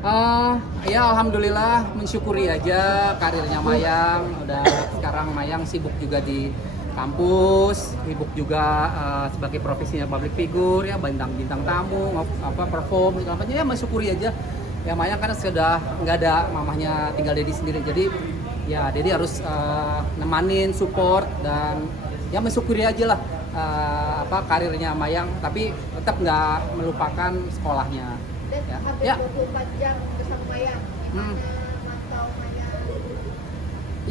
Eh, ya alhamdulillah mensyukuri aja karirnya Mayang. Udah sekarang Mayang sibuk juga di kampus, sibuk juga sebagai profesinya public figure ya, bintang-bintang tamu, perform segala macam ya mensyukuri aja. Ya Mayang kan sudah nggak ada mamahnya, tinggal Dedi sendiri. Jadi ya Dedi harus nemanin, support dan ya mensyukuri aja lah karirnya Mayang, tapi tetap nggak melupakan sekolahnya. Dan Ya. hampir Ya. 24 jam bersama Mayang. Hmm. Gimana mantau Mayang?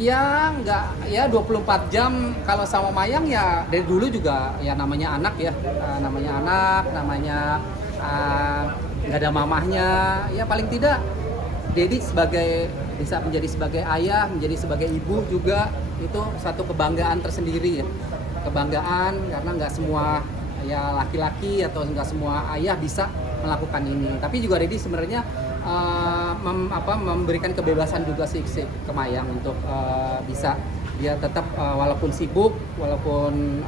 Ya nggak, ya 24 jam kalau sama Mayang ya dari dulu juga ya namanya anak ya. Namanya nggak ada mamahnya, ya paling tidak Dedi sebagai bisa menjadi sebagai ayah, menjadi sebagai ibu juga itu satu kebanggaan tersendiri ya. Kebanggaan karena nggak semua ya laki-laki atau nggak semua ayah bisa melakukan ini. Tapi juga Dedi sebenarnya memberikan kebebasan juga sih ke Mayang untuk bisa dia tetap walaupun sibuk, walaupun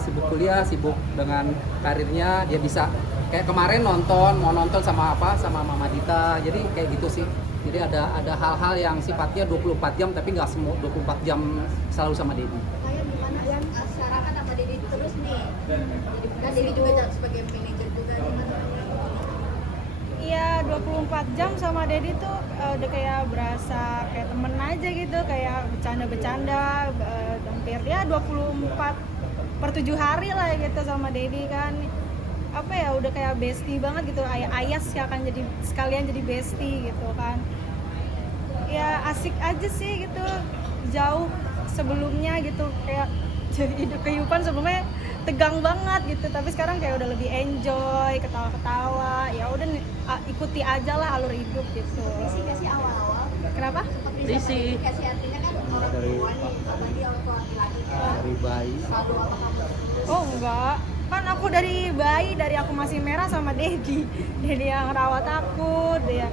sibuk kuliah, sibuk dengan karirnya, dia bisa kayak kemarin mau nonton sama Mama Dita. Jadi kayak gitu sih. Jadi ada hal-hal yang sifatnya 24 jam tapi nggak semua 24 jam selalu sama Dedi. Mayang gimana yang sekarang kan sama Dedi terus nih. Dan Dedi juga sebagai manajer juga gimana? Iya, 24 jam sama Dedi tuh udah kayak berasa kayak temen aja gitu, kayak bercanda-bercanda, hampir ya 24/7 hari lah gitu sama Dedi kan. Apa ya, udah kayak bestie banget gitu, ayas ya akan jadi sekalian jadi bestie gitu kan. Ya asik aja sih gitu, jauh sebelumnya gitu, kayak jadi hidup kehidupan sebelumnya tegang banget gitu, tapi sekarang kayak udah lebih enjoy, ketawa-ketawa, ya udah ikuti aja lah alur hidup gitu. Risih nggak sih awal-awal? Kenapa? Risih. Kasih artinya kan orang Dari- tua nih, apalagi orang tua laki-laki kan Dari bayi. selalu apa kamu terus. Oh enggak, kan aku dari bayi, dari aku masih merah sama Dedi yang rawat aku, dia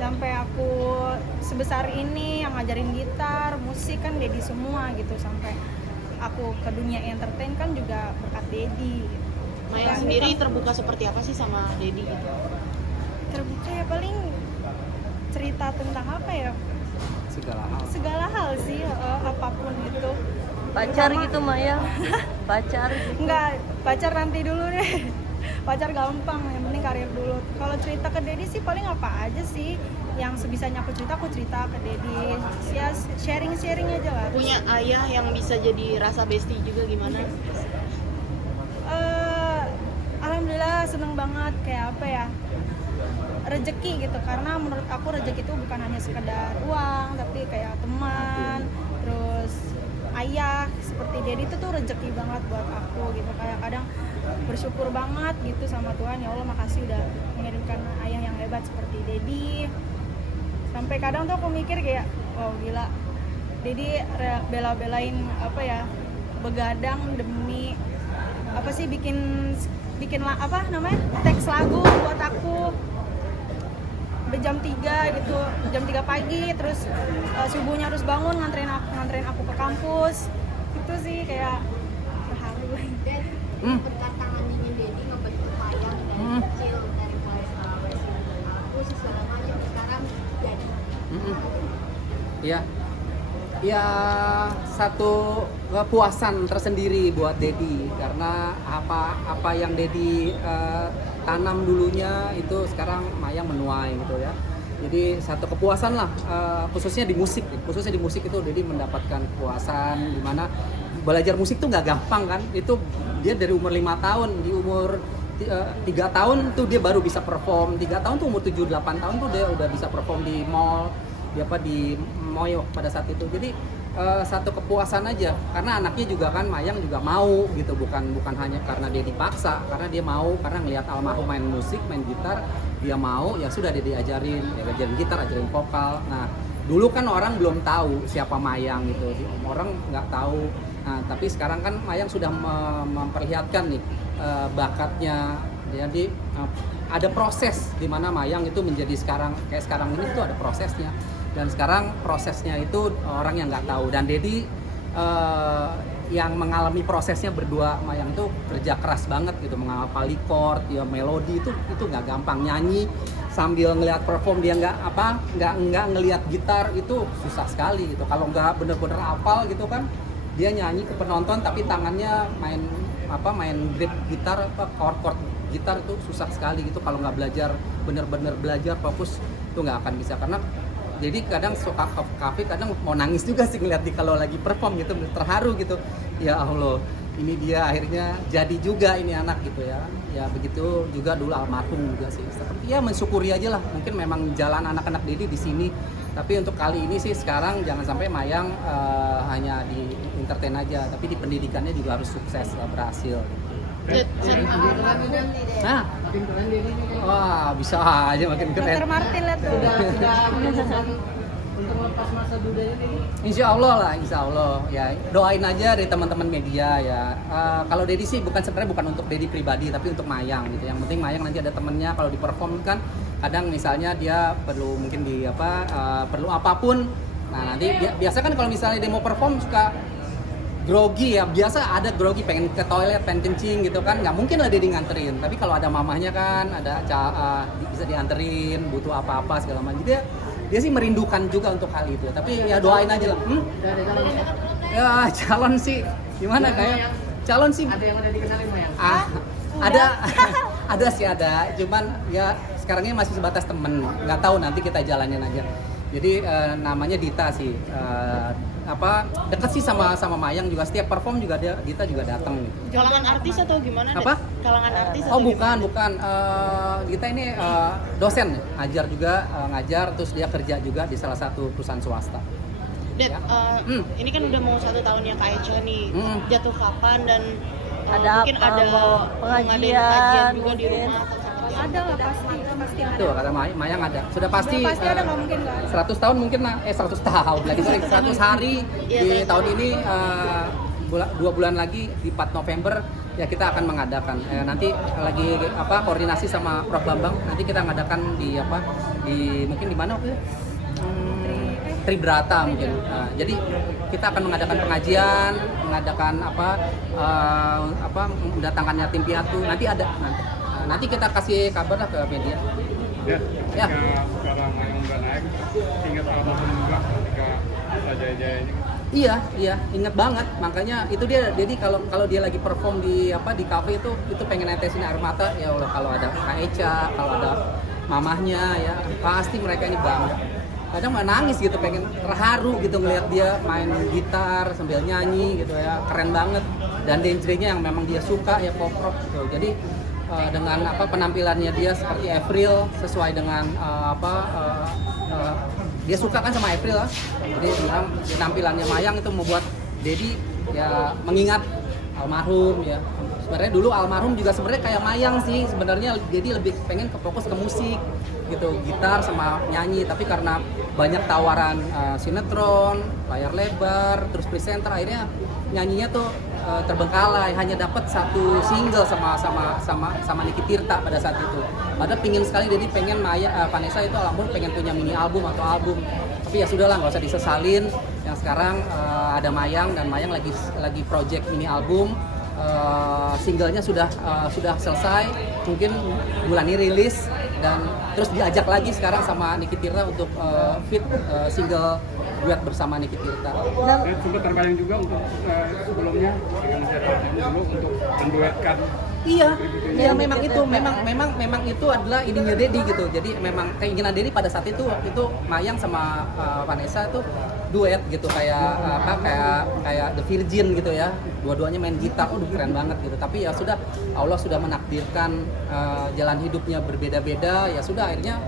sampai aku sebesar ini yang ngajarin gitar, musik kan Dedi semua gitu, sampai aku ke dunia entertain kan juga berkat Dedi. Mayang sendiri terbuka seperti apa sih sama Dedi gitu? Terbuka ya paling cerita tentang apa ya, segala hal sih, apapun itu. Pacar Terutama- gitu Maya. Pacar gitu. Enggak, pacar nanti dulu deh. Pacar gampang, yang penting karir dulu. Kalau cerita ke Dedi sih paling apa aja sih yang sebisanya aku cerita ke Dedi. Ya sharing aja lah. Punya ayah yang bisa jadi rasa bestie juga gimana? Alhamdulillah seneng banget, kayak apa ya, rezeki gitu, karena menurut aku rezeki itu bukan hanya sekedar uang, tapi kayak teman, terus ayah seperti Dedi itu tuh rezeki banget buat aku gitu. Kayak kadang bersyukur banget gitu sama Tuhan, ya Allah makasih udah mengirimkan ayah yang hebat seperti Dedi. Sampai kadang tuh aku mikir kayak wow gila, Dedi bela-belain apa ya, begadang demi apa sih, bikin apa namanya, teks lagu buat aku jam 3 gitu, jam 3 pagi, terus subuhnya harus bangun nganterin aku ke kampus. Itu sih kayak terharu. Dan berkat tangan dingin Dedi ngebentuk Mayang dari kecil, dari mulai aku segala macam sekarang jadi. Ya satu kepuasan tersendiri buat Dedi karena apa yang Dedi tanam dulunya itu sekarang Mayang menuai gitu ya. Jadi satu kepuasan lah, khususnya di musik itu Dedi mendapatkan kepuasan, dimana belajar musik tuh nggak gampang kan. Itu dia dari umur 5 tahun, di umur 3 tahun tuh dia baru bisa perform, 3 tahun tuh umur 7-8 tahun tuh dia udah bisa perform di mall, di Moyo pada saat itu. Jadi satu kepuasan aja karena anaknya juga kan, Mayang juga mau gitu, bukan hanya karena dia dipaksa, karena dia mau, karena ngelihat almarhum main musik, main gitar, dia mau, ya sudah dia diajarin, ajarin gitar, ajarin vokal. Nah dulu kan orang belum tahu siapa Mayang gitu, orang nggak tahu. Nah tapi sekarang kan Mayang sudah memperlihatkan nih bakatnya. Jadi ada proses di mana Mayang itu menjadi kayak sekarang ini tuh ada prosesnya. Dan sekarang prosesnya itu orang yang nggak tahu. Dan Dedi yang mengalami prosesnya berdua. Mayang itu kerja keras banget gitu, menghafali chord, ya melodi itu nggak gampang. Nyanyi sambil ngelihat perform dia nggak ngelihat gitar itu susah sekali gitu. Kalau nggak bener-bener hafal gitu kan, dia nyanyi ke penonton tapi tangannya main grip gitar, chord gitar itu susah sekali gitu. Kalau nggak belajar bener-bener belajar fokus itu nggak akan bisa. Karena jadi kadang suka kafe, kadang mau nangis juga sih ngeliat dia kalau lagi perform gitu, terharu gitu. Ya Allah, ini dia akhirnya jadi juga ini anak gitu ya. Ya begitu juga dulu almarhum juga sih. Ya mensyukuri aja lah. Mungkin memang jalan anak-anak Dedi di sini. Tapi untuk kali ini sih sekarang jangan sampai Mayang hanya di entertain aja, tapi di pendidikannya juga harus sukses, berhasil. Nah, wah bisa aja makin keren. Dr. Martin lihat tuh. Untuk lepas masa duda ini? Insya Allah ya doain aja dari teman-teman media ya. Kalau Dedi sih sebenarnya bukan untuk Dedi pribadi tapi untuk Mayang gitu. Yang penting Mayang nanti ada temennya kalau di perform kan kadang misalnya dia perlu mungkin perlu apapun. Nah nanti biasa kan kalau misalnya dia mau perform suka grogi ya, biasa ada grogi pengen ke toilet, pengen kencing gitu kan, nggak mungkin lah dia nganterin. Tapi kalau ada mamahnya kan, ada bisa dianterin, butuh apa-apa segala macam. Dia sih merindukan juga untuk hal itu. Tapi ya doain aja lah. Ya calon sih gimana kayak calon sih. Ada yang udah dikenalin Mayang? Ada sih ada. Cuman ya sekarangnya masih sebatas temen. Nggak tahu nanti kita jalanin aja. Jadi namanya Dita sih. Deket sih sama Mayang juga, setiap perform juga Dita juga datang gitu. Kalangan artis atau gimana? Apa? Kalangan artis atau Oh bukan. Dita ini dosen, ngajar juga, terus dia kerja juga di salah satu perusahaan swasta. Dad, ini kan udah mau 1 tahunnya Kak Echa nih, jatuh kapan dan Ada mungkin apa, ada mau pengajian pengajian juga di mungkin. rumah atau seperti apa? Ada lah pasti ada. Tuh kata Mayang ada, sudah pasti. Pasti ada, nggak mungkin nggak ada. 100 tahun mungkin 100 tahun lagi, 100 hari Iya, di 100 tahun ini 2 bulan lagi di 4 November ya kita akan mengadakan nanti lagi koordinasi sama Prof Bambang, nanti kita mengadakan di mungkin di mana waktu itu? Tribrata mungkin. Jadi kita akan mengadakan pengajian, mengadakan mendatangkan yatim piatu. Nanti kita kasih kabar lah ke media. Ya. Sekarang Mayang udah naik, ingat almarhum juga ketika masa jaya-jaya ini. Iya, inget banget. Makanya itu dia. Jadi kalau dia lagi perform di kafe itu pengen netesin air mata. Ya Allah, kalau ada Kak Echa, kalau ada mamahnya ya pasti mereka ini bangga. Kadang nangis gitu, pengen terharu gitu ngelihat dia main gitar sambil nyanyi gitu ya, keren banget. Dan genre-nya yang memang dia suka ya pop rock gitu. Jadi dengan penampilannya dia seperti Avril, sesuai dengan dia suka kan sama Avril lah. Jadi penampilannya Mayang itu membuat Dedi ya mengingat almarhum ya. Sebenarnya dulu almarhum juga sebenarnya kayak Mayang sih sebenarnya, jadi lebih pengen fokus ke musik gitu, gitar sama nyanyi, tapi karena banyak tawaran sinetron, layar lebar, terus presenter, akhirnya nyanyinya tuh terbengkalai, hanya dapat 1 single sama Niki Tirta pada saat itu. Padahal pingin sekali, jadi pengen Vanessa itu almarhum pengen punya mini album atau album, tapi ya sudahlah nggak usah disesalin. Yang sekarang ada Mayang, dan Mayang lagi project mini album. Singlenya sudah selesai, mungkin bulan ini rilis, dan terus diajak lagi sekarang sama Niki Tirta untuk feat single duet bersama Niki Tirta. Dan sempat terbayang juga untuk sebelumnya dengan saya dulu untuk menduetkan. Iya, memang itu adalah ininya Dedi gitu. Jadi memang keinginan Dedi pada saat itu Mayang sama Vanessa itu duet gitu, kayak The Virgin gitu ya. Dua-duanya main gitar, keren banget gitu. Tapi ya sudah, Allah sudah menakdirkan jalan hidupnya berbeda-beda, ya sudah akhirnya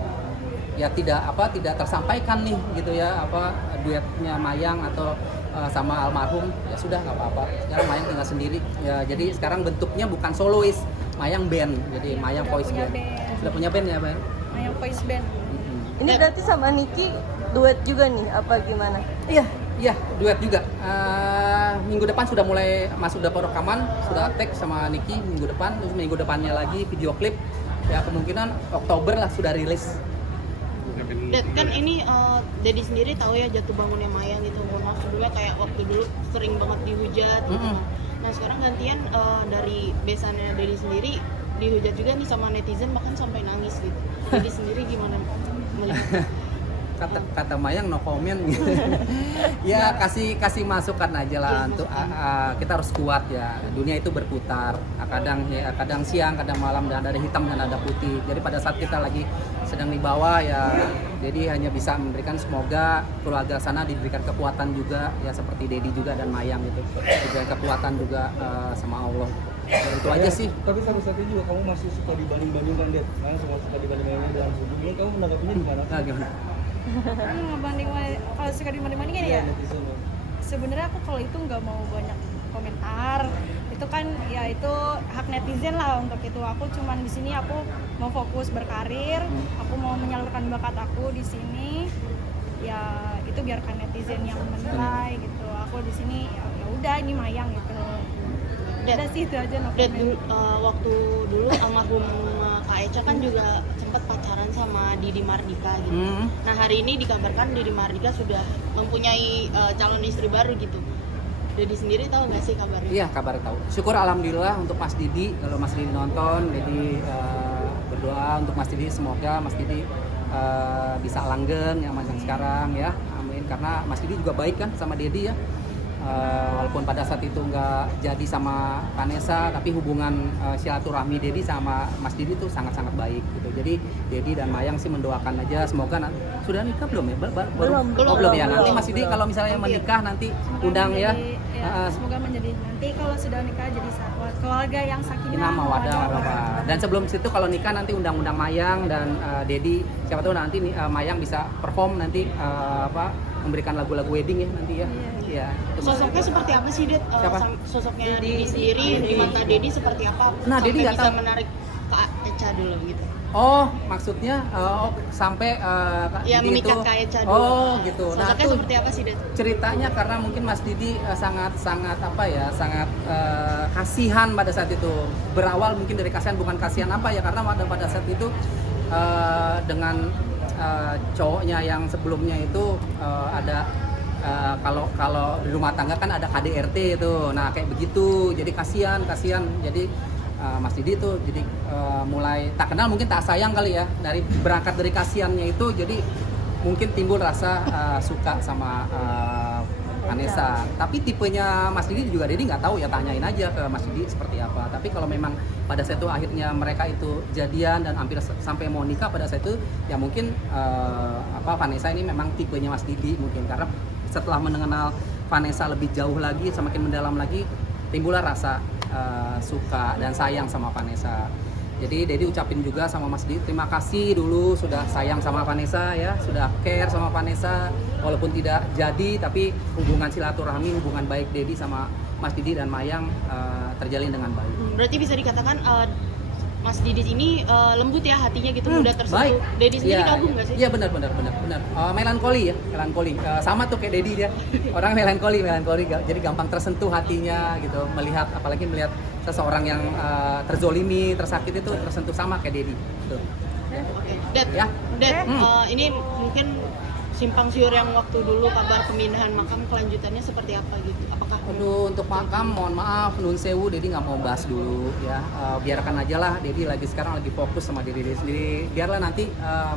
ya tidak tersampaikan nih gitu ya, duetnya Mayang atau sama almarhum, ya sudah nggak apa-apa. Sekarang Mayang tinggal sendiri ya, jadi sekarang bentuknya bukan solois, Mayang band, jadi Mayang voice band. Sudah punya band ya, Bang? Mayang voice band. Ini berarti sama Niki duet juga nih, apa gimana? Iya, duet juga. Minggu depan sudah mulai masuk dapur rekaman, sudah tag sama Niki minggu depan, terus minggu depannya lagi video klip. Ya kemungkinan Oktober lah sudah rilis. Dan kan ini Dedi sendiri tahu ya jatuh bangunnya Mayang gitu. Nah sebelumnya kayak waktu dulu sering banget dihujat gitu. Nah sekarang gantian dari besannya Dedi sendiri dihujat juga nih sama netizen, bahkan sampai nangis gitu. Dedi sendiri gimana melihat? Kata Mayang no comment gitu. Ya kasih masukan aja lah untuk kita harus kuat ya. Dunia itu berputar. Kadang siang, kadang malam, dan ada hitam dan ada putih. Jadi pada saat kita lagi sedang di bawah ya, jadi hanya bisa memberikan, semoga keluarga sana diberikan kekuatan juga ya, seperti Dedi juga dan Mayang gitu. Diberikan kekuatan juga sama Allah. Ya, itu aja sih. Tapi satu-satunya juga kamu masih suka dibanding-bandingkan, Det. Karena semua suka dibanding-bandingkan dengan hubungan, kamu menanggapinya gimana? Nah, gimana? Kalau suka dibanding-bandingin ya, Netizen. sebenarnya aku kalau itu nggak mau banyak komentar. Itu kan ya itu hak netizen lah untuk itu. Aku cuman di sini aku mau fokus berkarir, aku mau menyalurkan bakat aku di sini. Ya itu biarkan netizen yang menilai gitu. Aku di sini ya udah, ini Mayang gitu. Udah sih itu aja, no Dan comment. waktu dulu almarhum Kak Echa kan juga sempat pacaran sama Didi Mardika gitu. Nah hari ini dikabarkan Didi Mardika sudah mempunyai calon istri baru gitu. Dedi sendiri tahu nggak sih kabarnya? Iya, kabar tahu. Syukur alhamdulillah untuk Mas Didi. Kalau Mas Didi nonton, Dedi berdoa untuk Mas Didi, semoga Mas Didi bisa langgeng yang macam sekarang ya. Amin. Karena Mas Didi juga baik kan sama Dedi ya. Walaupun pada saat itu nggak jadi sama Vanessa, tapi hubungan silaturahmi Dedi sama Mas Didi tuh sangat-sangat baik gitu. Jadi Dedi dan Mayang sih mendoakan aja, semoga sudah nikah belum ya? Belum ya. Nanti Mas Didi kalau misalnya menikah nanti undang ya. Semoga menjadi nanti kalau sudah nikah jadi satu keluarga yang sakinah Inna mawaddah warahmah. Dan sebelum situ kalau nikah nanti undang-undang Mayang dan Dedi, siapa tahu nanti Mayang bisa perform nanti memberikan lagu-lagu wedding ya nanti ya. Iya. Sosoknya seperti apa sih, Det? Siapa? Sosoknya Dedi sendiri di mata Dedi seperti apa? Nah, sampai Dedi nggak bisa tahu. menarik Kak Echa dulu gitu. Oh, maksudnya sampai Ya Didi memikat itu- Kak Echa dulu. Oh, gitu. Nah, Sosoknya tuh seperti apa sih, Det? ceritanya karena mungkin Mas Didi sangat apa ya, sangat kasihan pada saat itu. Berawal mungkin dari kasihan, bukan kasihan apa ya, karena pada saat itu dengan cowoknya yang sebelumnya itu ada kalau di rumah tangga kan ada KDRT itu. Nah, kayak begitu. Jadi kasihan. Jadi Mas Didi tuh jadi mulai tak kenal, mungkin tak sayang kali ya. Berangkat dari kasihannya itu, jadi mungkin timbul rasa suka sama Vanessa. Tapi tipenya Mas Didi juga Dedi nggak tahu ya, tanyain aja ke Mas Didi seperti apa. Tapi kalau memang pada saat itu akhirnya mereka itu jadian dan hampir sampai mau nikah pada saat itu, ya mungkin Vanessa ini memang tipenya Mas Didi mungkin, karena setelah mengenal Vanessa lebih jauh lagi, semakin mendalam lagi, timbullah rasa suka dan sayang sama Vanessa. Jadi Dedi ucapin juga sama Mas Didi, terima kasih dulu sudah sayang sama Vanessa ya, sudah care sama Vanessa, walaupun tidak jadi, tapi hubungan silaturahmi, hubungan baik Dedi sama Mas Didi dan Mayang terjalin dengan baik. Berarti bisa dikatakan Mas Didi ini lembut ya hatinya gitu, mudah tersentuh. Baik. Dedi sendiri Iya, kagum nggak sih? Iya benar. Melankoli ya, sama tuh kayak Dedi dia. Orang melankoli, jadi gampang tersentuh hatinya gitu, apalagi melihat seseorang yang terzolimi, tersakiti itu tersentuh sama kayak Dedi. Gitu. Oke. Det, Ya. Ini mungkin simpang siur yang waktu dulu kabar pemindahan makam, kelanjutannya seperti apa gitu? Apakah Aduh, untuk makam mohon maaf, nun sewu, Dedi nggak mau bahas dulu ya. Biarkan aja lah, Dedi sekarang lagi fokus sama diri Dedi sendiri. Biarlah nanti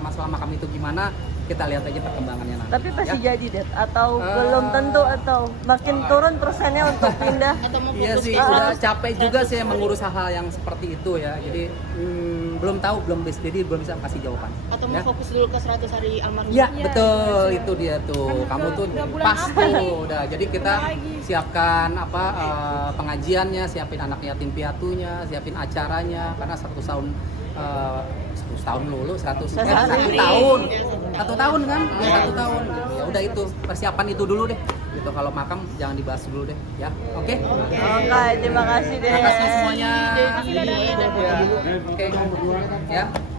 masalah makam itu gimana, kita lihat aja perkembangannya nanti. Tapi pasti ya. jadi, Det? Atau belum tentu, atau makin turun persennya untuk pindah? atau mau Iya fokus sih, ke udah capek juga sih mengurus hal-hal yang seperti itu ya. Jadi belum tahu, Dedi belum bisa kasih jawaban. atau mau Ya. fokus dulu ke 100 hari almarhum? Iya, Iya, betul, iya. itu dia tuh. Kan Kamu tuh udah bulan pas apa nih? tuh. Udah, jadi kita Udah lagi. siapkan pengajiannya, siapin anak yatim piatunya, siapin acaranya, karena 100 tahun 100 tahun lulu, 100 Sehari. tahun. 1 tahun kan? Ya, 1 tahun. Ya udah itu, persiapan itu dulu deh. Gitu, kalau makam jangan dibahas dulu deh, ya. Oke? Oke, terima kasih, Det. Terima kasih semuanya. Terima kasih, dadah. Oke. Ya.